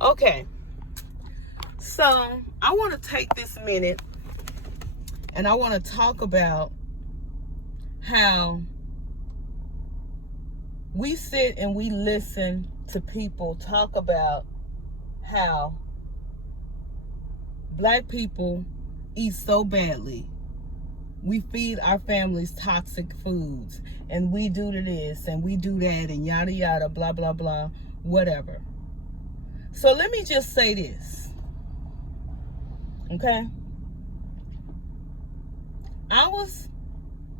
Okay, so I want to take this minute and I want to talk about how we sit and we listen to people talk about how black people eat so badly. We feed our families toxic foods, and we do this and we do that and yada yada, blah blah blah, whatever. So let me just say this, okay? I was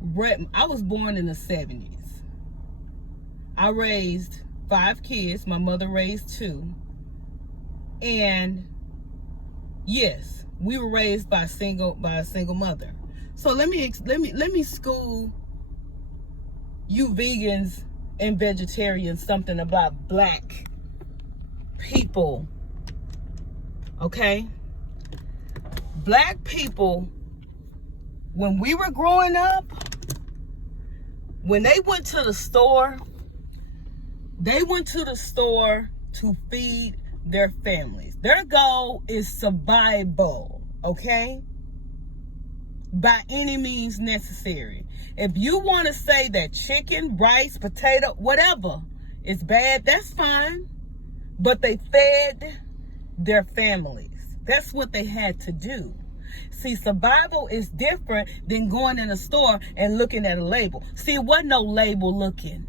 born in the 70s. I raised 5 kids. My mother raised 2, and yes, we were raised by a single mother. So let me school you vegans and vegetarians something about black people. Okay? Black people, when we were growing up, when they went to the store to feed their families. Their goal is survival, okay? By any means necessary. If you want to say that chicken, rice, potato, whatever is bad, that's fine. But they fed their families. That's what they had to do. See, survival is different than going in a store and looking at a label. See, it wasn't no label looking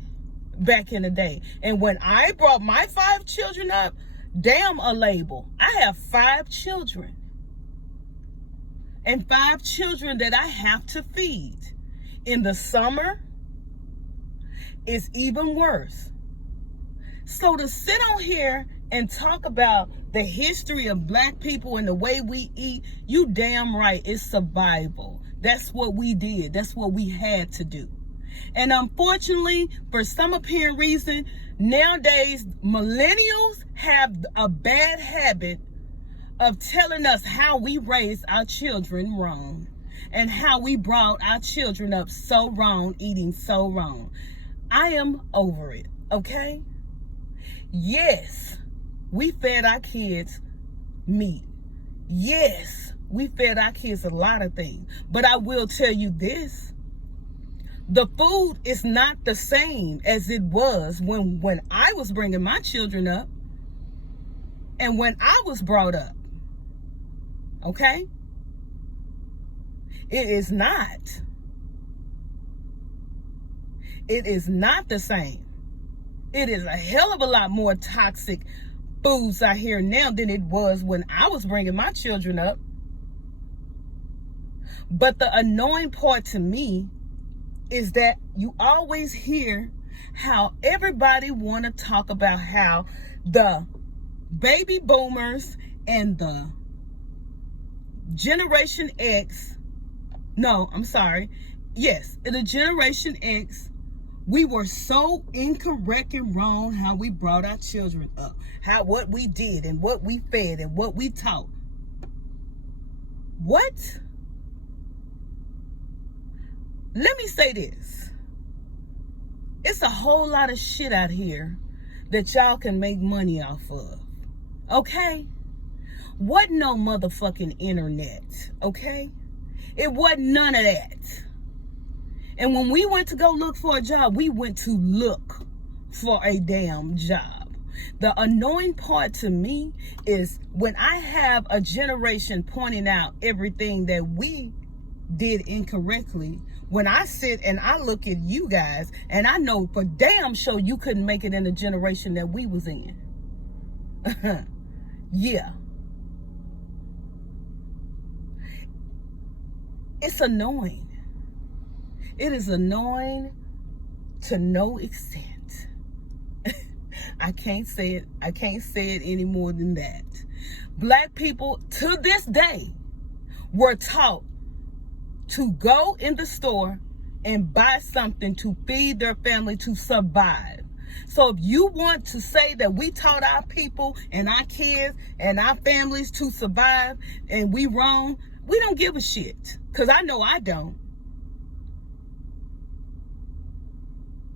back in the day. And when I brought my 5 children up, damn a label. I have 5 children. And 5 children that I have to feed. In the summer, it's even worse. So to sit on here and talk about the history of black people and the way we eat, you damn right, it's survival. That's what we did. That's what we had to do. And unfortunately, for some apparent reason, nowadays, millennials have a bad habit of telling us how we raised our children wrong and how we brought our children up so wrong, eating so wrong. I am over it, okay? Yes, we fed our kids meat. Yes, we fed our kids a lot of things. But I will tell you this. The food is not the same as it was when I was bringing my children up and when I was brought up. Okay? It is not. It is not the same. It is a hell of a lot more toxic foods out here now than it was when I was bringing my children up. But the annoying part to me is that you always hear how everybody want to talk about how the baby boomers and the Generation X, the Generation X, we were so incorrect and wrong how we brought our children up, what we did and what we fed and what we taught. What? Let me say this. It's a whole lot of shit out here that y'all can make money off of. Okay? Wasn't no motherfucking internet. Okay? It wasn't none of that. And when we went to go look for a job, we went to look for a damn job. The annoying part to me is when I have a generation pointing out everything that we did incorrectly, when I sit and I look at you guys and I know for damn sure you couldn't make it in the generation that we was in. Yeah. It's annoying. It is annoying to no extent. I can't say it. I can't say it any more than that. Black people to this day were taught to go in the store and buy something to feed their family to survive. So if you want to say that we taught our people and our kids and our families to survive and we wrong, we don't give a shit. Because I know I don't.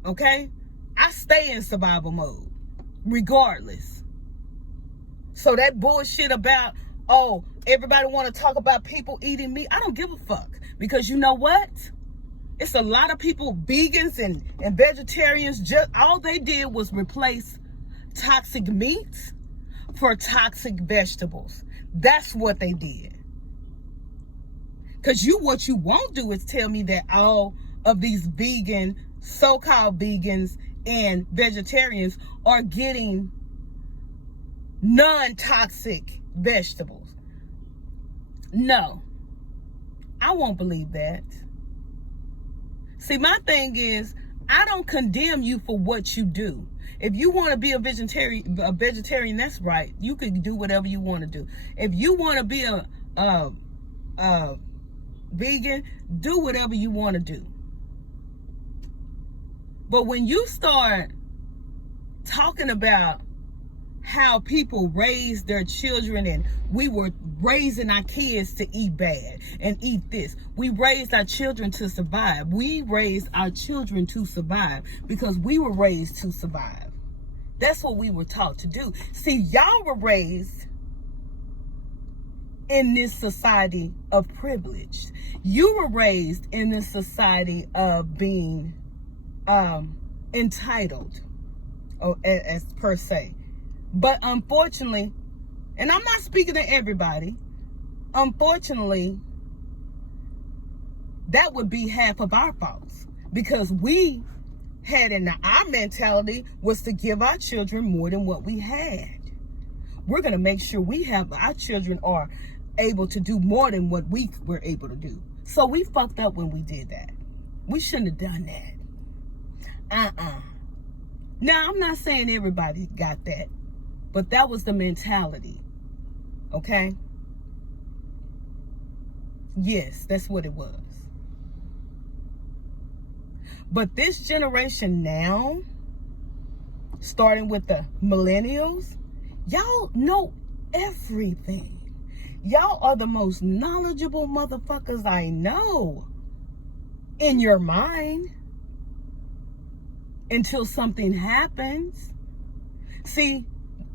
Okay? I stay in survival mode, regardless. So that bullshit about, oh, everybody want to talk about people eating meat, I don't give a fuck. Because you know what? It's a lot of people, vegans and vegetarians, just all they did was replace toxic meats for toxic vegetables. That's what they did. Because what you won't do is tell me that all of these vegan, so-called vegans and vegetarians are getting non-toxic vegetables. No, I won't believe that. See, my thing is, I don't condemn you for what you do. If you want to be a vegetarian, that's right. You can do whatever you want to do. If you want to be a vegan, do whatever you want to do. But when you start talking about how people raise their children and we were raising our kids to eat bad and eat this. We raised our children to survive. We raised our children to survive because we were raised to survive. That's what we were taught to do. See, y'all were raised in this society of privilege. You were raised in this society of being entitled, as per se. But unfortunately, and I'm not speaking to everybody, unfortunately, that would be half of our faults. Because we had our mentality was to give our children more than what we had. We're going to make sure our children are able to do more than what we were able to do. So we fucked up when we did that. We shouldn't have done that. Now, I'm not saying everybody got that. But that was the mentality, okay? Yes, that's what it was. But this generation now, starting with the millennials, y'all know everything. Y'all are the most knowledgeable motherfuckers I know in your mind until something happens. See,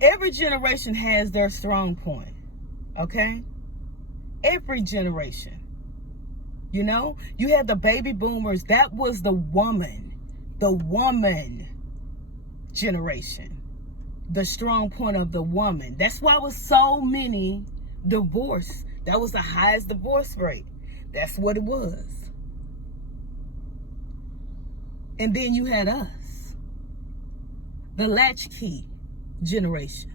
every generation has their strong point, okay? Every generation. You know, you had the baby boomers. That was the woman generation. The strong point of the woman. That's why it was so many divorce. That was the highest divorce rate. That's what it was. And then you had us, the latchkey generation.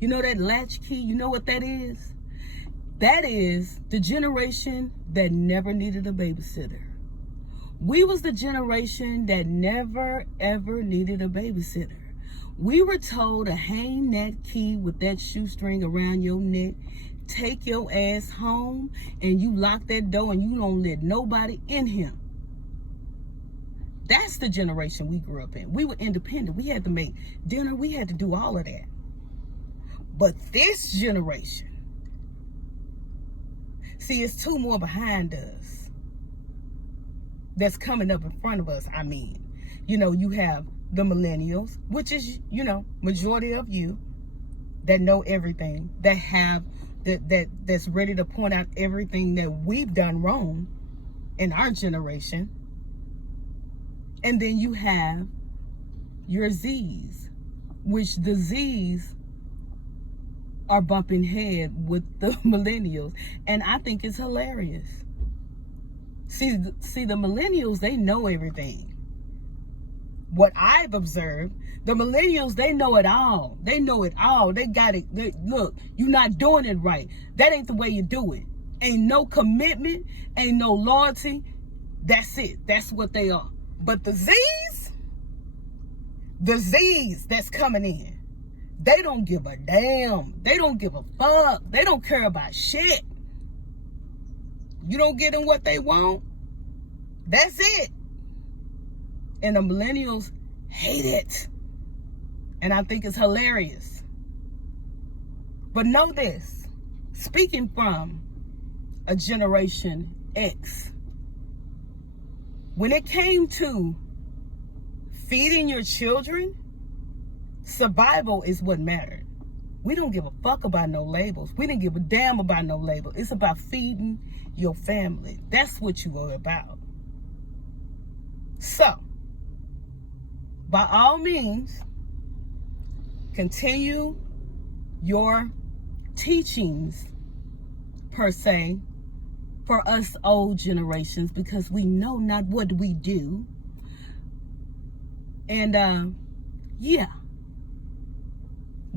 You know that latchkey? You know what that is? That is the generation that never needed a babysitter. We was the generation that never ever needed a babysitter. We were told to hang that key with that shoestring around your neck, take your ass home, and you lock that door and you don't let nobody in here. That's the generation we grew up in. We were independent. We had to make dinner. We had to do all of that. But this generation, see, it's two more behind us that's coming up in front of us. I mean, you know, you have the millennials, which is, you know, majority of you that know everything, that have that's ready to point out everything that we've done wrong in our generation. And then you have your Z's, which the Z's are bumping head with the millennials. And I think it's hilarious. See, the millennials, they know everything. What I've observed, the millennials, they know it all. They know it all. They got it. Look, you're not doing it right. That ain't the way you do it. Ain't no commitment, ain't no loyalty. That's it. That's what they are. But the Z's that's coming in, they don't give a damn. They don't give a fuck. They don't care about shit. You don't get them what they want, that's it. And the millennials hate it. And I think it's hilarious. But know this, speaking from a Generation X, when it came to feeding your children, survival is what mattered. We don't give a fuck about no labels. We didn't give a damn about no label. It's about feeding your family. That's what you are about. So, by all means, continue your teachings, per se, for us old generations, because we know not what we do. And, yeah,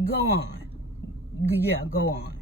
go on. Yeah, go on.